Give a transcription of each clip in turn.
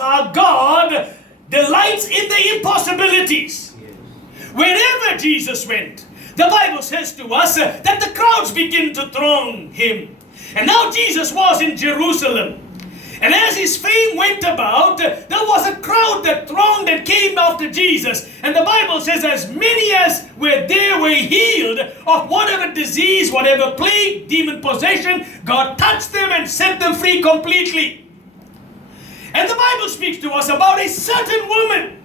Our God delights in the impossibilities. Wherever Jesus went, the Bible says to us that the crowds begin to throng him. And now Jesus was in Jerusalem. And as his fame went about, there was a crowd that thronged and came after Jesus. And the Bible says as many as were there were healed of whatever disease, whatever plague, demon possession. God touched them and set them free completely. And the Bible speaks to us about a certain woman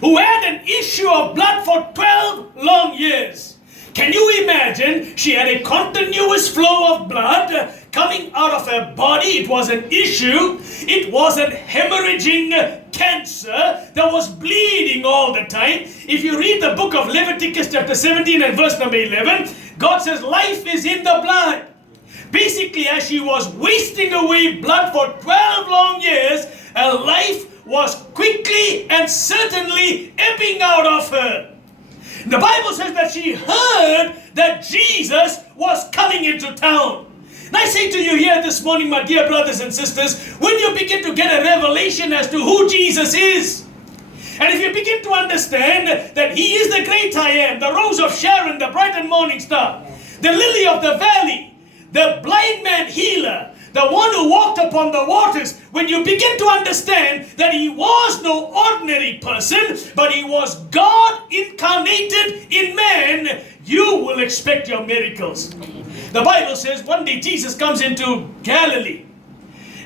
who had an issue of blood for 12 long years. Can you imagine? She had a continuous flow of blood coming out of her body. It was an issue. It wasn't hemorrhaging cancer. There was bleeding all the time. If you read the book of Leviticus chapter 17 and verse number 11, God says life is in the blood. Basically, as she was wasting away blood for 12 long years, her life was quickly and certainly ebbing out of her. The Bible says that she heard that Jesus was coming into town. And I say to you here this morning, my dear brothers and sisters, when you begin to get a revelation as to who Jesus is, and if you begin to understand that He is the great I am, the rose of Sharon, the bright and morning star, the lily of the valley, the blind man healer, the one who walked upon the waters, when you begin to understand that He was no ordinary person, but He was God incarnated in man, you will expect your miracles. The Bible says one day Jesus comes into Galilee,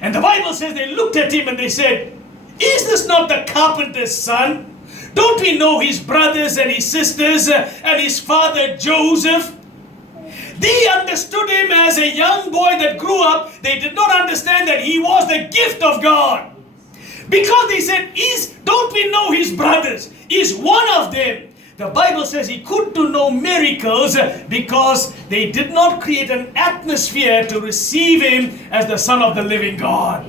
and the Bible says they looked at Him and they said, "Is this not the carpenter's son? Don't we know his brothers and his sisters and his father Joseph?" They understood Him as a young boy that grew up. They did not understand that He was the gift of God. Because they said, don't we know his brothers? Is one of them? The Bible says He could do no miracles because they did not create an atmosphere to receive Him as the Son of the living God.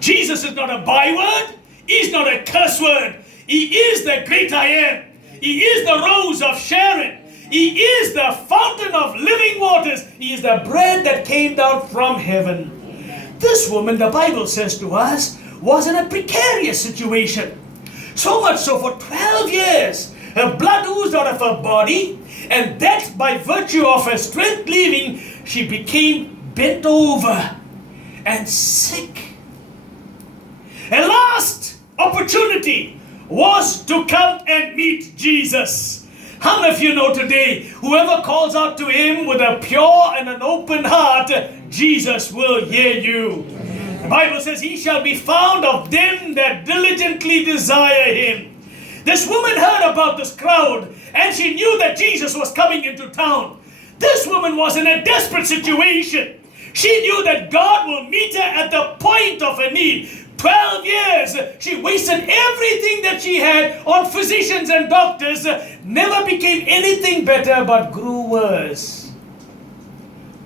Jesus is not a byword. He's not a curse word. He is the great I am. He is the rose of Sharon. He is the fountain of living waters. He is the bread that came down from heaven. This woman, the Bible says to us, was in a precarious situation. So much so for 12 years, her blood oozed out of her body, and that by virtue of her strength leaving, she became bent over and sick. Her last opportunity was to come and meet Jesus. How many of you know today, whoever calls out to Him with a pure and an open heart, Jesus will hear you. The Bible says He shall be found of them that diligently desire Him. This woman heard about this crowd and she knew that Jesus was coming into town. This woman was in a desperate situation. She knew that God will meet her at the point of her need. 12 years, she wasted everything that she had on physicians and doctors, never became anything better but grew worse.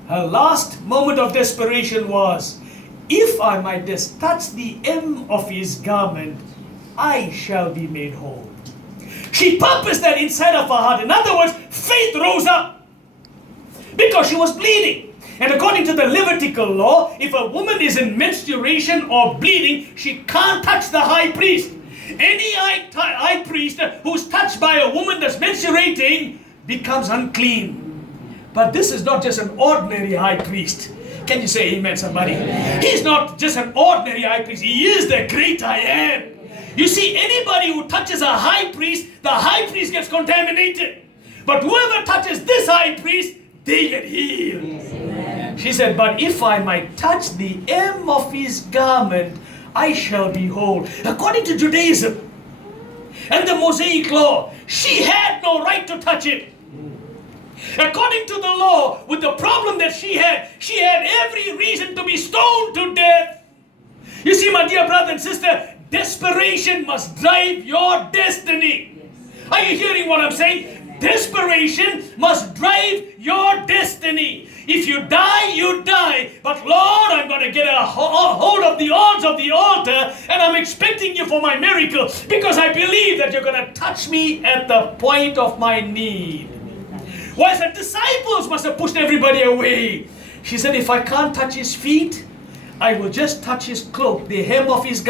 Her last moment of desperation was, if I might just touch the hem of His garment, I shall be made whole. She purposed that inside of her heart. In other words, faith rose up because she was bleeding. And according to the Levitical law, if a woman is in menstruation or bleeding, she can't touch the high priest. Any high priest who's touched by a woman that's menstruating becomes unclean. But this is not just an ordinary high priest. Can you say amen, somebody? He's not just an ordinary high priest. He is the great I am. You see, anybody who touches a high priest, the high priest gets contaminated. But whoever touches this high priest, they get healed. She said, but if I might touch the hem of His garment, I shall be whole. According to Judaism and the Mosaic law, she had no right to touch Him. According to the law, with the problem that she had every reason to be stoned to death. You see, my dear brother and sister, desperation must drive your destiny. Are you hearing what I'm saying? Desperation must drive your destiny. If you die, you die. But Lord, I'm going to get a hold of the odds of the altar, and I'm expecting you for my miracle because I believe that you're going to touch me at the point of my need. Whilst the disciples must have pushed everybody away. She said, if I can't touch His feet, I will just touch His cloak, the hem of His garment.